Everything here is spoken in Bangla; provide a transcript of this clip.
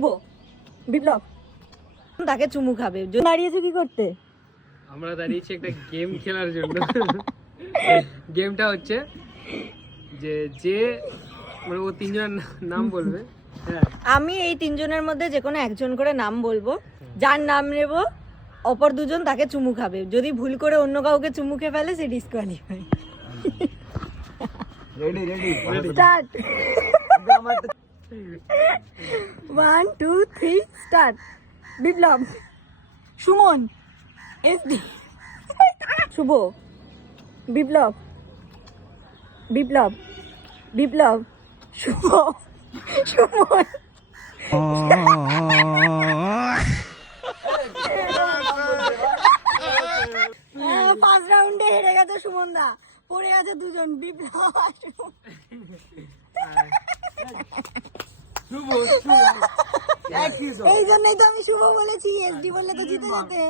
শুভ, বিপ্লব তাকে চুমু খাবে। দাঁড়িয়েছে কি করতে? আমরা দাঁড়িয়েছি একটা গেম খেলার জন্য। গেমটা হচ্ছে যে মানে ও তিনজনের নাম বলবে। হ্যাঁ, আমি এই তিনজনের মধ্যে যে কোনো একজন করে নাম বলবো, যার নাম নেব অপর দুজন তাকে চুমু খাবে। যদি ভুল করে অন্য কাউকে চুমু খেয়ে ফেলে সে ডিসকোয়ালিফাই। Ready start. 1 2 3 স্টার্ট। বিপ্লব, সুমন, এসডি, শুভ, বিপ্লব, বিপ্লব, বিপ্লব, শুভ, সুমন। ফার্স্ট রাউন্ডে হেরে গেছে সুমন দা, পড়ে গেছে দুজন, বিপ্লব আর সুমন। এই জন্যই তো আমি শুভ বলেছি, এসডি বললে তো জিতে যেতে।